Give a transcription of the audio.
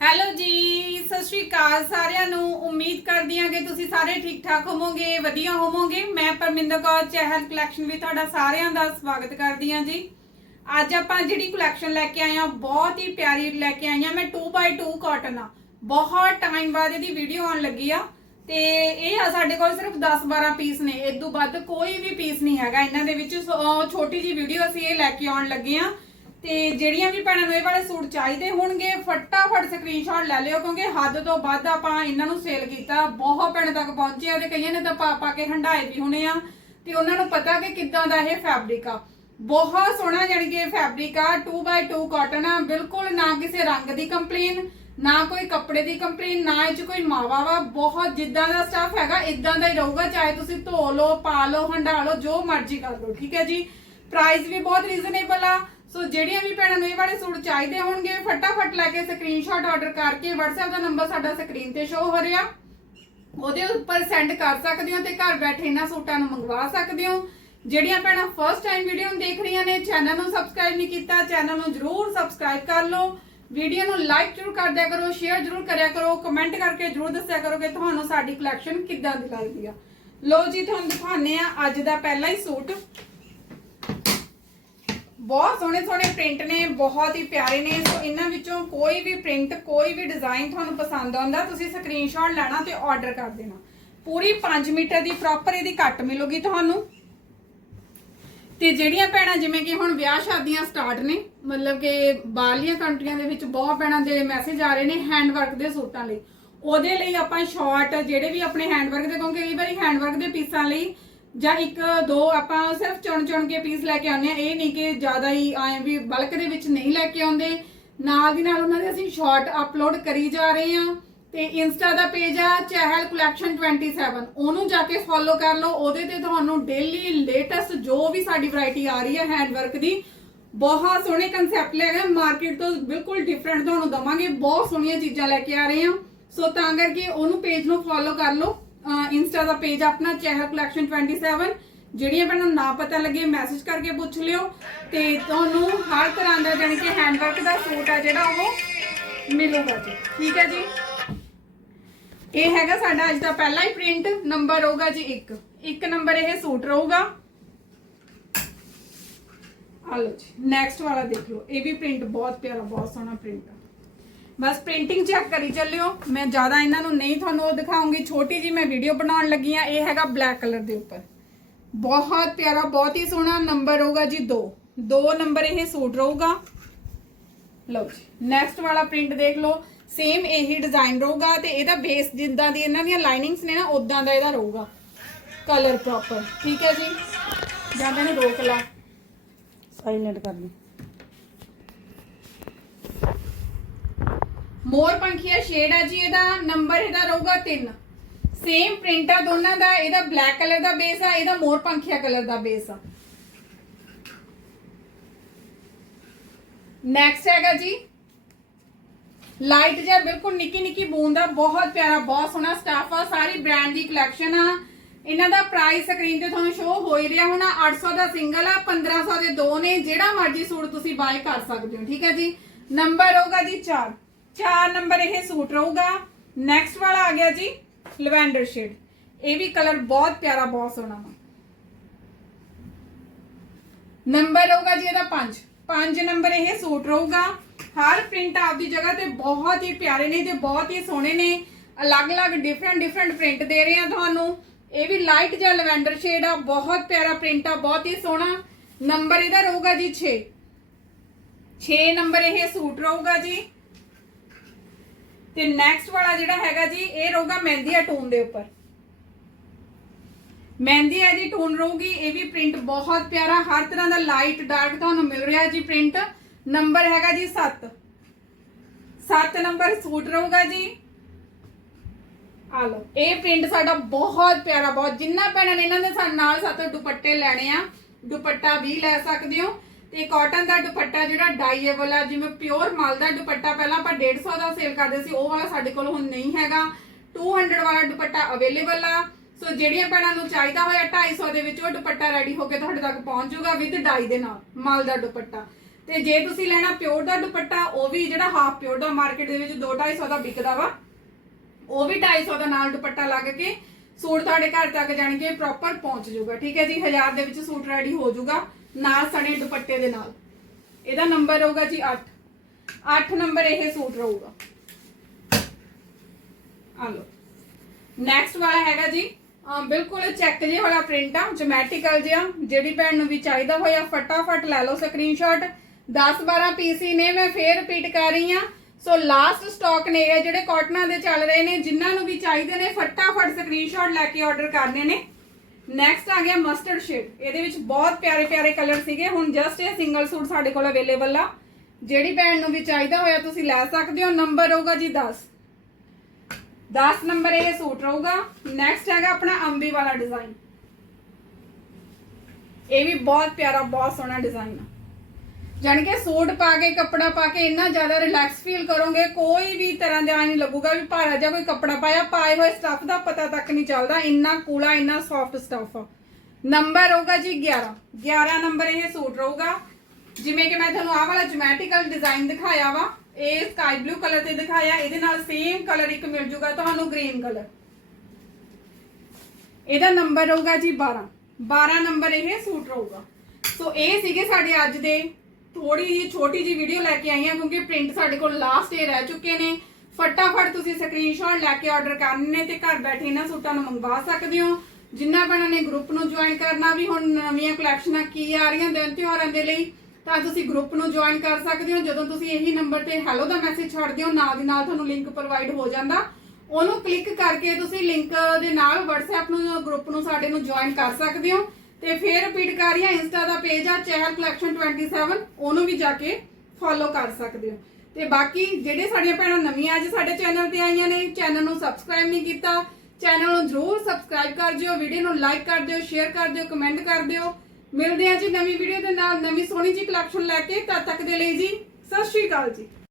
Hello ਜੀ ਸਤਿ ਸ਼੍ਰੀ ਅਕਾਲ ਸਾਰਿਆਂ ਨੂੰ। ਉਮੀਦ ਕਰਦੀ ਹਾਂ ਕਿ ਤੁਸੀਂ ਸਾਰੇ ਠੀਕ ਠਾਕ ਹੋਵੋਗੇ ਵਧੀਆ ਹੋਵੋਗੇ। ਮੈਂ ਪਰਮਿੰਦਰ ਕੌਰ ਚਹਿਲ ਕਲੈਕਸ਼ਨ ਵੀ ਤੁਹਾਡਾ ਸਾਰਿਆਂ ਦਾ ਸਵਾਗਤ ਕਰਦੀ ਹਾਂ ਜੀ। ਅੱਜ ਆਪਾਂ ਜਿਹੜੀ ਕਲੈਕਸ਼ਨ ਲੈ ਕੇ ਆਏ ਹਾਂ ਬਹੁਤ ਹੀ ਪਿਆਰੀ ਲੈ ਕੇ ਆਈ ਹਾਂ ਮੈਂ 2x2 ਕਾਟਨ ਆ। ਬਹੁਤ ਟਾਈਮ ਬਾਅਦ ਇਹਦੀ ਵੀਡੀਓ ਆਉਣ ਲੱਗੀ ਆ। ਤੇ ਇਹ ਆ ਸਾਡੇ ਕੋਲ ਸਿਰਫ 10-12 ਪੀਸ ਨੇ। ਇਸ ਤੋਂ ਵੱਧ ਕੋਈ ਵੀ ਪੀਸ ਨਹੀਂ ਹੈਗਾ। ਇਹਨਾਂ ਦੇ ਵਿੱਚ ਸੋ, ਛੋਟੀ ਜੀ ਵੀਡੀਓ ਅਸੀਂ ਇਹ ਲੈ ਕੇ ਆਉਣ ਲੱਗੇ ਆ ਤੇ ਜਿਹੜੀਆਂ ਵੀ ਭੈਣਾਂ ਨੂੰ ਇਹ ਵਾਲੇ ਸੂਟ ਚਾਹੀਦੇ ਹੋਣਗੇ, ਫਟਾਫਟ ਸਕਰੀਨਸ਼ਾਟ ਲੈ ਲਿਓ, ਕਿਉਂਕਿ ਹੱਦ ਤੋਂ ਵੱਧ ਆਪਾਂ ਇਹਨਾਂ ਨੂੰ ਸੇਲ ਕੀਤਾ। ਬਹੁਤ ਭੈਣ ਤੱਕ ਪਹੁੰਚੇ ਆ ਤੇ ਕਈਆਂ ਨੇ ਤਾਂ ਪਾ ਪਾ ਕੇ ਹੰਡਾਏ ਵੀ ਹੋਣੇ ਆ। ਤੇ ਉਹਨਾਂ ਨੂੰ ਪਤਾ ਕਿ ਕਿੱਦਾਂ ਦਾ ਇਹ ਫੈਬਰਿਕ ਆ। ਬਹੁਤ ਸੋਹਣਾ ਜਾਣੀ ਕਿ ਇਹ ਫੈਬਰਿਕ ਆ 2x2 ਕਾਟਨ ਆ, ਬਿਲਕੁਲ ਨਾ ਕਿਸੇ ਰੰਗ ਦੀ ਕੰਪਲੇਨ ਨਾ ਕੋਈ ਕੱਪੜੇ ਦੀ ਕੰਪਲੇਨ ਨਾ ਇਹ ਚ ਕੋਈ ਮਾਵਾ ਵਾ। ਬਹੁਤ ਜਿੱਦਾਂ ਦਾ ਸਟਫ ਹੈਗਾ, ਇਦਾਂ ਦਾ ਹੀ ਰਹੂਗਾ, ਚਾਹੇ ਤੁਸੀਂ ਧੋ ਲਓ, ਪਾ ਲਓ ਹੰਡਾ ਲਓ, ਜੋ ਮਰਜ਼ੀ ਕਰ ਲਓ, ਠੀਕ ਹੈ ਜੀ? ਪ੍ਰਾਈਸ ਵੀ ਬਹੁਤ ਰੀਜ਼ਨੇਬਲ ਆ। ਸੋ ਜਿਹੜੀਆਂ ਵੀ ਭੈਣਾਂ ਨੂੰ ਇਹ ਵਾਲੇ ਸੂਟ ਚਾਹੀਦੇ ਹੋਣਗੇ, ਫਟਾਫਟ ਲੈ ਕੇ ਸਕਰੀਨਸ਼ਾਟ ਆਰਡਰ ਕਰਕੇ WhatsApp ਦਾ ਨੰਬਰ ਸਾਡਾ ਸਕਰੀਨ ਤੇ ਸ਼ੋ ਹੋ ਰਿਹਾ। ਉਹਦੇ ਉੱਪਰ ਸੈਂਡ ਕਰ ਸਕਦੇ ਹੋ ਤੇ ਘਰ ਬੈਠੇ ਇਹਨਾਂ ਸੂਟਾਂ ਨੂੰ ਮੰਗਵਾ ਸਕਦੇ ਹੋ। ਜਿਹੜੀਆਂ ਭੈਣਾਂ ਫਰਸਟ ਟਾਈਮ ਵੀਡੀਓ ਨੂੰ ਦੇਖ ਰਹੀਆਂ ਨੇ ਚੈਨਲ ਨੂੰ ਸਬਸਕ੍ਰਾਈਬ ਨਹੀਂ ਕੀਤਾ ਚੈਨਲ ਨੂੰ ਜਰੂਰ ਸਬਸਕ੍ਰਾਈਬ ਕਰ ਲਓ। ਵੀਡੀਓ ਨੂੰ ਲਾਈਕ ਜਰੂਰ ਕਰ ਦਿਆ ਕਰੋ ਸ਼ੇਅਰ ਜਰੂਰ ਕਰਿਆ ਕਰੋ ਕਮੈਂਟ ਕਰਕੇ ਜਰੂਰ ਦੱਸਿਆ ਕਰੋ ਕਿ ਤੁਹਾਨੂੰ ਸਾਡੀ ਕਲੈਕਸ਼ਨ ਕਿੱਦਾਂ ਦੀ ਲੱਗਦੀ ਆ। ਲੋ ਜੀ, ਤੁਹਾਨੂੰ ਦਿਖਾਉਂਦੇ ਆ ਅੱਜ ਦਾ ਪਹਿਲਾ ਹੀ ਸੂਟ। ਬਹੁਤ ਸੋਹਣੇ ਸੋਹਣੇ ਪ੍ਰਿੰਟ ਨੇ, ਬਹੁਤ ਹੀ ਪਿਆਰੇ ਨੇ। ਸੋ ਇਹਨਾਂ ਵਿੱਚੋਂ ਕੋਈ ਵੀ ਪ੍ਰਿੰਟ ਕੋਈ ਵੀ ਡਿਜ਼ਾਈਨ ਤੁਹਾਨੂੰ ਪਸੰਦ ਆਉਂਦਾ, ਤੁਸੀਂ ਸਕਰੀਨਸ਼ਾਟ ਲੈਣਾ ਤੇ ਆਰਡਰ ਕਰ ਦੇਣਾ। ਪੂਰੀ 5 ਮੀਟਰ ਦੀ ਪ੍ਰੋਪਰ ਇਹਦੀ ਕੱਟ ਮਿਲੂਗੀ ਤੁਹਾਨੂੰ। ਤੇ ਜਿਹੜੀਆਂ ਭੈਣਾਂ, ਜਿਵੇਂ ਕਿ ਹੁਣ ਵਿਆਹ ਸ਼ਾਦੀਆਂ ਸਟਾਰਟ ਨੇ, ਮਤਲਬ ਕਿ ਬਾਹਰਲੀਆਂ ਕੰਟਰੀਆਂ ਦੇ ਵਿੱਚ ਬਹੁਤ ਭੈਣਾਂ ਦੇ ਮੈਸੇਜ ਆ ਰਹੇ ਨੇ ਹੈਂਡ ਵਰਕ ਦੇ ਸੂਟਾਂ ਲਈ। ਉਹਦੇ ਲਈ ਆਪਾਂ ਸ਼ਾਰਟ ਜਿਹੜੇ ਵੀ ਆਪਣੇ ਹੈਂਡ ਵਰਕ ਦੇ, ਕਿਉਂਕਿ ਕਈ ਵਾਰੀ ਹੈਂਡ ਵਰਕ ਦੇ ਪੀਸਾਂ ਲਈ ਜਾਂ ਇੱਕ, ਦੋ ਆਪਾਂ ਸਿਰਫ ਚੁਣ ਚੁਣ ਕੇ ਪੀਸ ਲੈ ਕੇ ਆਉਂਦੇ ਆ ਇਹ ਨਹੀਂ ਕਿ ਜ਼ਿਆਦਾ ਹੀ ਆਏ ਵੀ ਬਲਕ ਦੇ ਵਿੱਚ ਨਹੀਂ ਲੈ ਕੇ ਆਉਂਦੇ। ਨਾਲ ਦੀ ਨਾਲ ਉਹਨਾਂ ਦੇ ਅਸੀਂ ਸ਼ਾਰਟ ਅਪਲੋਡ ਕਰੀ ਜਾ ਰਹੇ ਆ ਤੇ ਇੰਸਟਾ ਦਾ ਪੇਜ ਆ ਚਹਿਲ ਕਲੈਕਸ਼ਨ 27 ਉਹਨੂੰ ਜਾ ਕੇ ਫੋਲੋ ਕਰ ਲਓ। ਉਹਦੇ ਤੇ ਤੁਹਾਨੂੰ ਡੇਲੀ ਲੇਟੈਸਟ ਜੋ ਵੀ ਸਾਡੀ ਵੈਰਾਈਟੀ ਆ ਰਹੀ ਹੈ ਹੈਂਡਵਰਕ ਦੀ, ਬਹੁਤ ਸੋਹਣੇ ਕਨਸੈਪਟ ਲੈ ਗਏ ਮਾਰਕੀਟ ਤੋਂ ਬਿਲਕੁਲ ਡਿਫਰੈਂਟ ਤੁਹਾਨੂੰ ਦਵਾਂਗੇ। ਬਹੁਤ ਸੋਹਣੀਆਂ ਚੀਜ਼ਾਂ ਲੈ ਕੇ ਆ ਰਹੇ ਹਾਂ। ਸੋ ਤਾਂ ਕਰਕੇ ਉਹਨੂੰ ਪੇਜ ਨੂੰ ਫੋਲੋ ਕਰ ਲਓ। ਇੰਸਟਾ ਦਾ ਪੇਜ ਆਪਣਾ ਚਹਿਲ ਕਲੈਕਸ਼ਨ 27 ਜਿਹੜੀਆਂ ਮੈਨੂੰ ਨਾ ਪਤਾ ਲੱਗੇ ਮੈਸੇਜ ਕਰਕੇ ਪੁੱਛ ਲਿਓ। ਤੇ ਤੁਹਾਨੂੰ ਹਰ ਤਰ੍ਹਾਂ ਦਾ ਜਾਣੀ ਕਿ ਹੈਂਡ ਦਾ ਸੂਟ ਆ ਜਿਹੜਾ ਉਹ ਮਿਲੂਗਾ ਜੀ। ਠੀਕ ਹੈ ਜੀ? ਇਹ ਹੈਗਾ ਸਾਡਾ ਅੱਜ ਦਾ ਪਹਿਲਾ ਹੀ ਪ੍ਰਿੰਟ ਨੰਬਰ ਹੋਊਗਾ ਜੀ 1 ਇੱਕ ਨੰਬਰ ਇਹ ਸੂਟ ਰਹੂਗਾ। ਆ ਲਓ ਜੀ ਨੈਕਸਟ ਵਾਲਾ ਦੇਖ ਲਓ। ਇਹ ਵੀ ਪ੍ਰਿੰਟ ਬਹੁਤ ਪਿਆਰਾ, ਬਹੁਤ ਸੋਹਣਾ ਪ੍ਰਿੰਟ ਆ। ਬਸ ਪ੍ਰਿੰਟਿੰਗ ਚੈੱਕ ਕਰੀ ਚੱਲਿਓ। ਮੈਂ ਜ਼ਿਆਦਾ ਇਹਨਾਂ ਨੂੰ ਨਹੀਂ ਤੁਹਾਨੂੰ ਉਹ ਦਿਖਾਉਂਗੀ। ਛੋਟੀ ਜੀ ਮੈਂ ਵੀਡੀਓ ਬਣਾਉਣ ਲੱਗੀ ਆ ਇਹ ਹੈਗਾ ਬਲੈਕ ਕਲਰ ਦੇ ਉੱਪਰ। ਬਹੁਤ ਪਿਆਰਾ, ਬਹੁਤ ਹੀ ਸੋਹਣਾ ਨੰਬਰ ਹੋਊਗਾ ਜੀ 2 2 ਨੰਬਰ ਇਹ ਸੂਟ ਰਹੂਗਾ। ਲਓ ਜੀ ਨੈਕਸਟ ਵਾਲਾ ਪ੍ਰਿੰਟ ਦੇਖ ਲਓ। ਸੇਮ ਇਹੀ ਡਿਜ਼ਾਈਨ ਰਹੂਗਾ ਤੇ ਇਹਦਾ ਬੇਸ ਜਿੱਦਾਂ ਦੀ ਇਹਨਾਂ ਦੀਆਂ ਲਾਈਨਿੰਗਸ ਨੇ ਨਾ ਉਦਾਂ ਦਾ ਇਹਦਾ ਰਹੂਗਾ। ਕਲਰ ਪ੍ਰੋਪਰ ਠੀਕ ਹੈ ਜੀ? ਜਾਂ ਮੈਨੂੰ ਰੋਕ ਲਾ। ਸਾਈਲੈਂਟ ਕਰ ਦੇ ਮੋਰ ਪੰਖੀਆ ਸ਼ੇਡ ਆ ਜੀ, ਇਹਦਾ ਨੰਬਰ ਇਹਦਾ ਰਹੂਗਾ 3 ਸੇਮ ਪ੍ਰਿੰਟ ਆ, ਦੋਨਾਂ ਦਾ, ਇਹਦਾ ਬਲੈਕ ਕਲਰ ਦਾ ਬੇਸ ਆ, ਇਹਦਾ ਮੋਰ ਪੰਖੀਆ ਕਲਰ ਦਾ ਬੇਸ ਆ। ਨੈਕਸਟ ਹੈਗਾ ਜੀ ਲਾਈਟ ਜਿਹਾ, ਬਿਲਕੁਲ ਨਿੱਕੀ ਨਿੱਕੀ ਬੂੰਦ ਆ, ਬਹੁਤ ਪਿਆਰਾ, ਬਹੁਤ ਸੋਹਣਾ ਸਟਾਫ ਆ, ਸਾਰੀ ਬ੍ਰਾਂਡ ਦੀ ਕਲੈਕਸ਼ਨ ਆ। ਇਹਨਾਂ ਦਾ ਪ੍ਰਾਈਸ ਸਕਰੀਨ ਤੇ ਤੁਹਾਨੂੰ ਸ਼ੋ ਹੋ ਹੀ ਰਿਹਾ ਹੋਣਾ 800 ਦਾ ਸਿੰਗਲ ਆ 1500 ਦੇ ਦੋ ਨੇ, ਜਿਹੜਾ ਮਰਜ਼ੀ ਸੂਟ ਤੁਸੀਂ ਬਾਏ ਕਰ ਸਕਦੇ ਹੋ, ਠੀਕ ਹੈ ਜੀ? ਨੰਬਰ ਹੋਊਗਾ ਜੀ 4 4 ਨੰਬਰ ਇਹ ਸੂਟ ਰਹੂਗਾ। ਨੈਕਸਟ ਵਾਲਾ ਆ ਗਿਆ ਜੀ, ਲਵੈਂਡਰ ਸ਼ੇਡ। ਇਹ ਵੀ ਕਲਰ ਬਹੁਤ ਪਿਆਰਾ, ਬਹੁਤ ਸੋਹਣਾ। ਵਾ ਨੰਬਰ ਹੋਊਗਾ ਜੀ ਇਹਦਾ 5 5 ਨੰਬਰ ਇਹ ਸੂਟ ਰਹੂਗਾ। ਹਰ ਪ੍ਰਿੰਟ ਆਪਦੀ ਜਗ੍ਹਾ ਤੇ ਬਹੁਤ ਹੀ ਪਿਆਰੇ ਨੇ ਤੇ ਬਹੁਤ ਹੀ ਸੋਹਣੇ ਨੇ। ਅਲੱਗ-ਅਲੱਗ ਡਿਫਰੈਂਟ ਡਿਫਰੈਂਟ ਪ੍ਰਿੰਟ ਦੇ ਰਹੇ ਆ ਤੁਹਾਨੂੰ। ਇਹ ਵੀ ਲਾਈਟ ਜਿਹਾ ਲਵੈਂਡਰ ਸ਼ੇਡ ਆ, ਬਹੁਤ ਪਿਆਰਾ ਪ੍ਰਿੰਟ ਆ, ਬਹੁਤ ਹੀ ਸੋਹਣਾ। ਨੰਬਰ ਇਹਦਾ ਰਹੂਗਾ ਜੀ 6 6 ਨੰਬਰ ਇਹ ਸੂਟ ਰਹੂਗਾ ਜੀ। ਤੇ ਨੈਕਸਟ ਵਾਲਾ ਜਿਹੜਾ ਹੈਗਾ ਜੀ, ਇਹ ਰਹੂਗਾ ਮਹਿੰਦੀਆ ਟੋਨ ਦੇ ਉੱਪਰ। ਮਹਿੰਦੀ ਹੈ ਜੀ ਟੋਨ ਰਹੂਗੀ, ਇਹ ਵੀ ਪ੍ਰਿੰਟ ਬਹੁਤ ਪਿਆਰਾ, ਹਰ ਤਰ੍ਹਾਂ ਦਾ ਲਾਈਟ ਡਾਰਕ ਤੁਹਾਨੂੰ ਮਿਲ ਰਿਹਾ ਜੀ ਪ੍ਰਿੰਟ ਨੰਬਰ ਹੈਗਾ ਜੀ 7 7 ਨੰਬਰ ਸੂਟ ਰਹੂਗਾ ਜੀ। ਆ ਲਓ, ਇਹ ਪ੍ਰਿੰਟ ਸਾਡਾ ਬਹੁਤ ਪਿਆਰਾ, ਬਹੁਤ ਜਿੰਨਾ ਭੈਣਾਂ ਨੇ ਇਹਨਾਂ ਦੇ ਸਾਡੇ ਨਾਲ ਸਾਥ ਦੁਪੱਟੇ ਲੈਣੇ ਆ। ਦੁਪੱਟਾ ਵੀ ਲੈ ਸਕਦੇ ਹੋ। ਤੇ ਕਾਟਨ ਦਾ ਦੁਪੱਟਾ ਜਿਹੜਾ ਡਾਈਏਬਲ ਆ, ਜਿਵੇਂ ਪਿਓਰ ਮਾਲ ਦਾ ਦੁਪੱਟਾ, ਪਹਿਲਾਂ ਆਪਾਂ 150 ਦਾ ਸੇਲ ਕਰਦੇ ਸੀ, ਉਹ ਵਾਲਾ ਸਾਡੇ ਕੋਲ ਹੁਣ ਨਹੀਂ ਹੈਗਾ। 200 ਵਾਲਾ ਦੁਪੱਟਾ ਅਵੇਲੇਬਲ ਆ। ਸੋ ਜਿਹੜੀਆਂ ਭੈਣਾਂ ਨੂੰ ਚਾਹੀਦਾ ਹੋਇਆ 250 ਦੇ ਵਿੱਚ, ਉਹ ਦੁਪੱਟਾ ਰੈਡੀ ਹੋ ਕੇ ਤੁਹਾਡੇ ਤੱਕ ਪਹੁੰਚ ਜਾਊਗਾ ਵਿਦ ਡਾਈ ਦੇ ਨਾਲ, ਮਾਲ ਦਾ ਦੁਪੱਟਾ। ਤੇ ਜੇ ਤੁਸੀਂ ਲੈਣਾ ਪਿਓਰ ਦਾ ਦੁਪੱਟਾ, ਉਹ ਵੀ ਜਿਹੜਾ ਹਾਫ ਪਿਓਰ ਦਾ ਮਾਰਕੀਟ ਦੇ ਵਿੱਚ 2-250 ਦਾ ਵਿਕਦਾ ਵਾ, ਉਹ ਵੀ 250 ਦਾ ਨਾਲ ਦੁਪੱਟਾ ਲੱਗ ਕੇ ਸੂਟ ਤੁਹਾਡੇ ਘਰ ਤੱਕ ਜਾਣਗੇ ਪ੍ਰੋਪਰ ਪਹੁੰਚ ਜਾਊਗਾ, ਠੀਕ ਹੈ ਜੀ? 1000 ਦੇ ਵਿੱਚ ਸੂਟ ਰੈਡੀ ਹੋ ਜਾਊਗਾ। ਨਾਲ ਸਣੇ ਦੁਪੱਟੇ ਦੇ ਨਾਲ। ਇਹਦਾ ਨੰਬਰ ਹੋਊਗਾ ਜੀ 8 8 ਨੰਬਰ ਇਹ ਸੂਟ ਰਹੂਗਾ। ਆ ਲਓ। ਨੈਕਸਟ ਵਾਲਾ ਹੈਗਾ ਜੀ ਬਿਲਕੁਲ ਚੈੱਕ ਜੇ ਵਾਲਾ ਪ੍ਰਿੰਟ ਆ ਜਮੈਟਿਕਲ ਜਿਹਾ। ਜਿਹੜੀ ਭੈਣ ਨੂੰ ਵੀ ਚਾਹੀਦਾ ਹੋਇਆ, ਫਟਾਫਟ ਲੈ ਲਓ ਸਕਰੀਨਸ਼ਾਟ 10 12 ਪੀਸੀ ਨੇ, ਮੈਂ ਫੇਰ ਰਿਪੀਟ ਕਰ ਰਹੀ ਆ ਸੋ ਲਾਸਟ ਸਟਾਕ ਨੇ ਇਹ ਜਿਹੜੇ ਕਾਟਨਾਂ ਦੇ ਚੱਲ ਰਹੇ ਨੇ, ਜਿਨ੍ਹਾਂ ਨੂੰ ਵੀ ਚਾਹੀਦੇ ਨੇ, ਫਟਾਫਟ ਸਕਰੀਨਸ਼ਾਟ ਲੈ ਕੇ ਆਰਡਰ ਕਰਨੇ ਨੇ। ਨੈਕਸਟ ਆ ਗਿਆ ਮਸਟਰਡ ਸ਼ੇਡ ਇਹਦੇ ਵਿੱਚ ਬਹੁਤ ਪਿਆਰੇ ਪਿਆਰੇ ਕਲਰ ਸੀਗੇ। ਹੁਣ ਜਸਟ ਇਹ ਸਿੰਗਲ ਸੂਟ ਸਾਡੇ ਕੋਲ ਅਵੇਲੇਬਲ ਆ। ਜਿਹੜੀ ਭੈਣ ਨੂੰ ਵੀ ਚਾਹੀਦਾ ਹੋਇਆ ਤੁਸੀਂ ਲੈ ਸਕਦੇ ਹੋ। ਨੰਬਰ ਹੋਊਗਾ ਜੀ 10 10 ਨੰਬਰ ਇਹ ਸੂਟ ਰਹੂਗਾ। ਨੈਕਸਟ ਹੈਗਾ ਆਪਣਾ ਅੰਬੀ ਵਾਲਾ ਡਿਜ਼ਾਈਨ ਇਹ ਵੀ ਬਹੁਤ ਪਿਆਰਾ, ਬਹੁਤ ਸੋਹਣਾ ਡਿਜ਼ਾਈਨ ਆ। ਜਾਣੀ ਕਿ ਸੂਟ ਪਾ ਕੇ, ਕੱਪੜਾ ਪਾ ਕੇ ਇੰਨਾ ਜ਼ਿਆਦਾ ਰਿਲੈਕਸ ਫੀਲ ਕਰੋਗੇ, ਕੋਈ ਵੀ ਤਰ੍ਹਾਂ ਦਾ ਨਹੀਂ ਲੱਗੂਗਾ ਵੀ ਭਾਰਾ ਜਿਹਾ ਕੋਈ ਕੱਪੜਾ ਪਾਇਆ, ਪਾਏ ਹੋਏ ਸਟੱਫ ਦਾ ਪਤਾ ਤੱਕ ਨਹੀਂ ਚੱਲਦਾ, ਇੰਨਾ ਕੂਲਾ, ਇੰਨਾ ਸੌਫਟ ਸਟੱਫ ਨੰਬਰ ਹੋਊਗਾ ਜੀ 11 11 ਨੰਬਰ ਇਹ ਸੂਟ ਰਹੂਗਾ। ਜਿਵੇਂ ਕਿ ਮੈਂ ਤੁਹਾਨੂੰ ਆਹ ਵਾਲਾ ਜਿਓਮੈਟ੍ਰੀਕਲ ਡਿਜ਼ਾਈਨ ਦਿਖਾਇਆ ਵਾ, ਇਹ ਸਕਾਈ ਬਲੂ ਕਲਰ ਤੇ ਦਿਖਾਇਆ, ਇਹਦੇ ਨਾਲ ਸੇਮ ਕਲਰ ਇੱਕ ਮਿਲ ਜੂਗਾ ਤੁਹਾਨੂੰ ਗ੍ਰੀਨ ਕਲਰ ਇਹਦਾ ਨੰਬਰ ਹੋਊਗਾ ਜੀ 12 12 ਨੰਬਰ ਇਹ ਸੂਟ ਰਹੂਗਾ। ਸੋ ਇਹ ਸੀਗੇ ਸਾਡੇ ਅੱਜ ਦੇ ਥੋੜੀ ਜਿਹੀ ਛੋਟੀ ਜਿਹੀ ਵੀਡੀਓ ਲੈ ਕੇ ਆਈ ਹਾਂ ਕਿਉਂਕਿ ਪ੍ਰਿੰਟ ਸਾਡੇ ਕੋਲ ਲਾਸਟ ਡੇ ਰਹਿ ਚੁੱਕੇ ਨੇ। ਫਟਾਫਟ ਤੁਸੀਂ ਸਕਰੀਨਸ਼ਾਟ ਲੈ ਕੇ ਆਰਡਰ ਕਰਨੇ ਨੇ ਤੇ ਘਰ ਬੈਠੇ ਇਹਨਾਂ ਸੂਟਾਂ ਨੂੰ ਮੰਗਵਾ ਸਕਦੇ ਹੋ। ਜਿੰਨਾ ਬਣਾ ਨੇ ਗਰੁੱਪ ਨੂੰ ਜੁਆਇਨ ਕਰਨਾ ਵੀ ਹੁਣ ਨਵੀਆਂ ਕਲੈਕਸ਼ਨਾਂ ਕੀ ਆ ਰਹੀਆਂ ਦਿਨ ਤਿਉਹਾਰਾਂ ਦੇ ਲਈ, ਤਾਂ ਤੁਸੀਂ ਗਰੁੱਪ ਨੂੰ ਜੁਆਇਨ ਕਰ ਸਕਦੇ ਹੋ। ਜਦੋਂ ਤੁਸੀਂ ਇਹੀ ਨੰਬਰ ਤੇ ਹੈਲੋ ਦਾ ਮੈਸੇਜ ਛੱਡਦੇ ਹੋ, ਨਾਲ ਦੀ ਨਾਲ ਤੁਹਾਨੂੰ ਲਿੰਕ ਪ੍ਰੋਵਾਈਡ ਹੋ ਜਾਂਦਾ। ਉਹਨੂੰ ਕਲਿੱਕ ਕਰਕੇ ਤੁਸੀਂ ਲਿੰਕ ਦੇ ਨਾਲ WhatsApp ਨੂੰ ਗਰੁੱਪ ਨੂੰ ਸਾਡੇ ਨੂੰ ਜੁਆਇਨ ਕਰ ਸਕਦੇ ਹੋ। ਤੇ ਫਿਰ ਰਿਪੀਟ ਕਰ ਰਹੀ ਹਾਂ ਇੰਸਟਾ ਦਾ ਪੇਜ ਆ, ਚਹਿਲ ਕਲੈਕਸ਼ਨ 27 ਉਹਨੂੰ ਵੀ ਜਾ ਕੇ ਫੋਲੋ ਕਰ ਸਕਦੇ ਹੋ। ਤੇ ਬਾਕੀ ਜਿਹੜੇ ਸਾਡੀਆਂ ਭੈਣਾਂ ਨਵੀਆਂ ਅੱਜ ਸਾਡੇ ਚੈਨਲ ਤੇ ਆਈਆਂ ਨੇ ਚੈਨਲ ਨੂੰ ਸਬਸਕ੍ਰਾਈਬ ਨਹੀਂ ਕੀਤਾ ਚੈਨਲ ਨੂੰ ਜਰੂਰ ਸਬਸਕ੍ਰਾਈਬ ਕਰ ਦਿਓ ਵੀਡੀਓ ਨੂੰ ਲਾਈਕ ਕਰ ਦਿਓ ਸ਼ੇਅਰ ਕਰ ਦਿਓ ਕਮੈਂਟ ਕਰ ਦਿਓ। ਮਿਲਦੇ ਹਾਂ ਜੀ ਨਵੀਂ ਵੀਡੀਓ ਦੇ ਨਾਲ, ਨਵੀਂ ਸੋਹਣੀ ਜੀ ਕਲੈਕਸ਼ਨ ਲੈ ਕੇ, ਤਦ ਤੱਕ ਦੇ ਲਈ ਜੀ, ਸਤਿ ਸ਼੍ਰੀ ਅਕਾਲ ਜੀ।